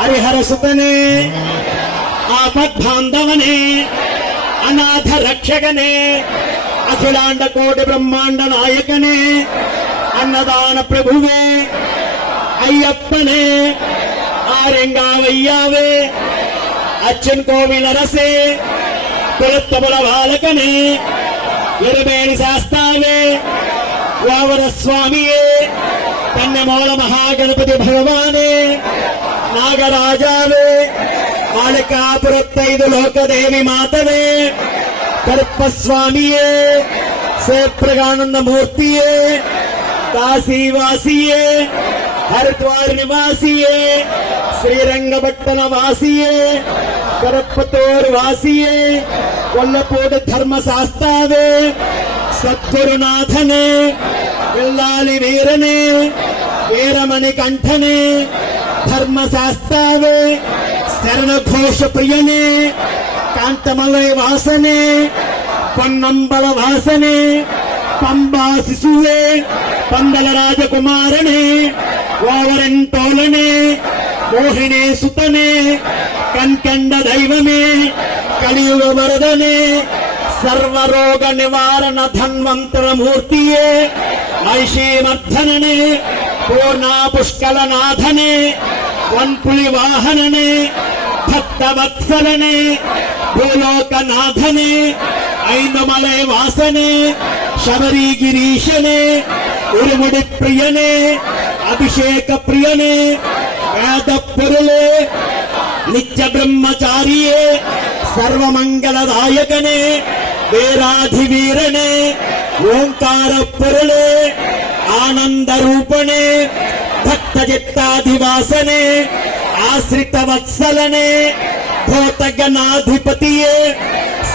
ಹರಿಹರ ಸುತನೇ, ಆಪದ್ಬಾಂಧವನೇ, ಅನಾಥ ರಕ್ಷಕನೇ, ಅಖಿಲಾಂಡ ಕೋಟಿ ಬ್ರಹ್ಮಾಂಡ ನಾಯಕನೇ, ಅನ್ನದಾನ ಪ್ರಭುವೇ, ಅಯ್ಯಪ್ಪನೇ, ஆரெங்காவையாவே, அச்சன் கோவில் அரசே, குலத்தபுர பாலகனே, எருமேலி சாஸ்தாவே, வாவர சுவாமியே, கன்னிமூல மகாகணபதி பகவானே, நாகராஜாவே, மாளிகாபுரத்தைದು ಲೋಕದೇವಿ ಮಾತವೇ, ಕರುಪ್ಪಸ್ವಾಮಿಯೇ, ಸೇಪ್ರಗಾನಂದ ಮೂರ್ತಿಯೇ, ಕಾಶಿವಾಸಿಯೇ, हरिद्वार निवासिये, श्रीरंगपट्टण वासिये, करपतोर वासिये, कोल्लपूर धर्मशास्त्रावे, सद्गुरुनाथने, विल्लाली वीरने, वीरमणि कंठने, धर्मशास्त्रावे, शरण घोष प्रियने, कांतमलय वासने, पन्नंबल वासने, पंबा शिशुवे, पंदल राजकुमारने, वावरंटोलने, मोहिनी सुतने, कनकंड दैवमे, कलियुग वरदने, सर्वरोग निवारण धन्वंतर मूर्तिये, ऐशीमर्धनने, पूर्णा पुष्कलनाथने, वनपुली वाहनने, भक्तवत्सलने, भूलोकनाथने, ऐनमलय वासने, शबरी गिरीशने, उरुमुडी प्रियने, अभिषेक प्रियने, वेद पुरुले, नित्य ब्रह्मचारिये, सर्वमंगलदायकने, वीराधिवीरने, ओंकार पुरुले, आनंद रूपने, भक्त चित्ताधिवासने, आश्रित वत्सलने, भूतगणाधिपतिये,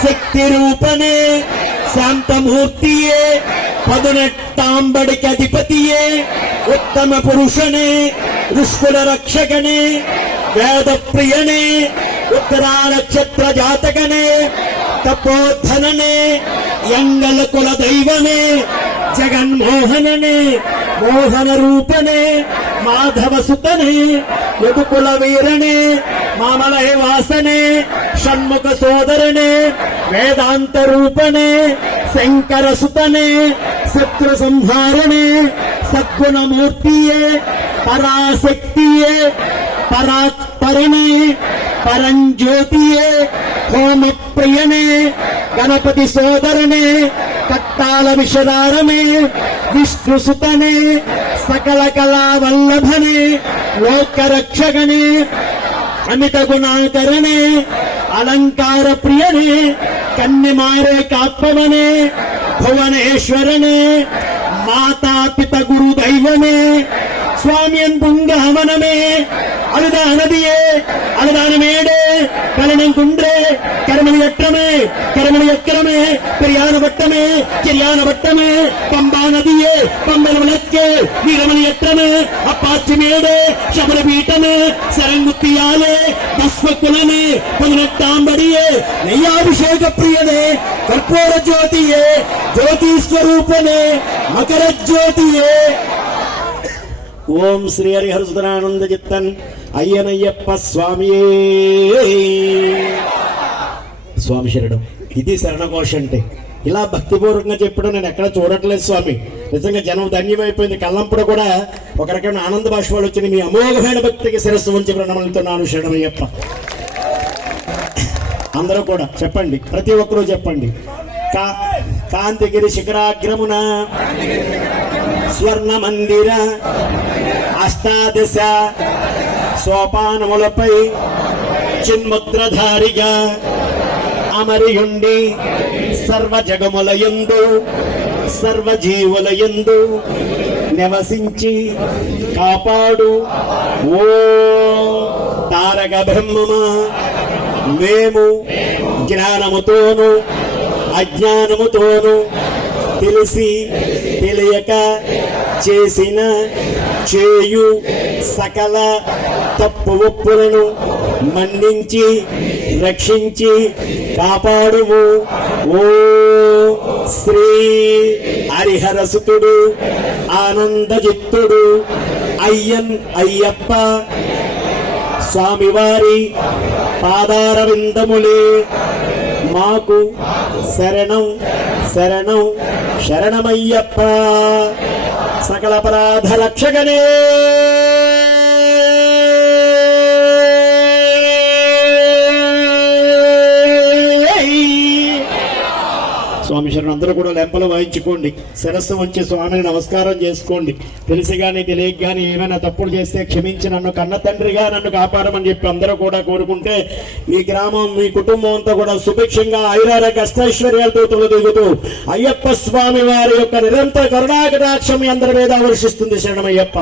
शक्ति रूपने, शांत मूर्तिये, पदनेट्टांबडिके अधिपतिये, उत्तम पुरुषने, ऋषकुल रक्षकने, वेद प्रियने, उत्तरा नक्षत्र जातकने, तपोधनने, यंगल कुल दैवने, जगन्मोहनने, मोहन रूपने, माधव सुतने, यदुकुल वीरने, मामलय वासने, षण्मुख सोदरने, वेदांत रूपने, शंकर सुतने, शत्रु संहारणे, सद्गुण मूर्तिये, पराशक्तिये, परात्परणे, परंज्योतिये, होम प्रियने, गणपति सोदरने, कट्टाल विषदारमे, विष्णु सुतने, सकल कला वल्लभने, लोक रक्षकने, अमित गुणाकरणे, अलंकार प्रियने, कन्निमारे काप्पवने, भुवनेश्वरने, माता पिता गुरु दैवने, स्वामियन पुंगहवनमे, अनुदान नदिये, अनुदान मेडे, कलनं कुंड्रे, करमणि यट्टमे, करमणि यक्करमे, पेरियान वट्टमे, चिरियान वट्टमे, पंबा नदिये, पंबल वलक्के, वीरमणि यट्टमे, अप्पाच्चि मेडे, शबल पीठमे, सरंगुत्तियाले, भस्म कुलने, पदिनेट्टांबडिये, नैयाभिषेक प्रियने, कर्पूर ज्योतिये, ज्योति स्वरूपने, मकर ज्योतिये. ఓం శ్రీ హరిహర సుతనానంద చిత్తన్ అయ్యనయ్యప్ప స్వామియే. స్వామి శరణం. ఇది శరణఘోష అంటే. ఇలా భక్తిపూర్వకంగా చెప్పడం నేను ఎక్కడ చూడట్లేదు స్వామి. నిజంగా జనం ధన్యమైపోయింది. కల్లంపుడు కూడా ఒక రకమైన ఆనంద భాష్పాలు వచ్చింది. మీ అమోఘమైన భక్తికి శిరస్సు ఉంచి ప్రణమిస్తున్నాను శరణమయ్యప్ప. అందరూ కూడా చెప్పండి, ప్రతి ఒక్కరూ చెప్పండి. కాంతిగిరి శిఖరాగ్రమున స్వర్ణ మందిర అష్టాదశ సోపానములపై చిన్ముద్రధారిగా అమరియుండి సర్వ జగములయందు సర్వజీవులయందు నివసించి కాపాడు ఓ తారక బ్రహ్మమా, మేము జ్ఞానముతోను అజ్ఞానముతోను తెలిసి తెలియక చేసిన చేయు సకల తప్పు ఒప్పులను మన్నించి రక్షించి కాపాడుము ఓ శ్రీ హరిహరసుతుడు ఆనందజిత్తుడు అయ్యప్ప స్వామివారి పాదార విందములే మాకు శరణం శరణం శరణమయ్యప్ప సకల అపరాధ రక్షకనే. స్వామి శరణం. అందరూ కూడా లెంపలు వాయించుకోండి, శిరస్సు వచ్చి స్వామిని నమస్కారం చేసుకోండి. తెలిసి కానీ తెలియక కానీ ఏమైనా తప్పులు చేస్తే క్షమించి నన్ను కన్న తండ్రిగా నన్ను కాపాడమని చెప్పి అందరూ కూడా కోరుకుంటే మీ గ్రామం మీ కుటుంబం అంతా కూడా సుభిక్షంగా ఐరారోగ్య అష్టైశ్వర్యాలతో తొలదిగుతూ అయ్యప్ప స్వామి వారి యొక్క నిరంతర కరుణాకటాక్షం మీ అందరి మీద వర్షిస్తుంది. శరణమయ్యప్ప.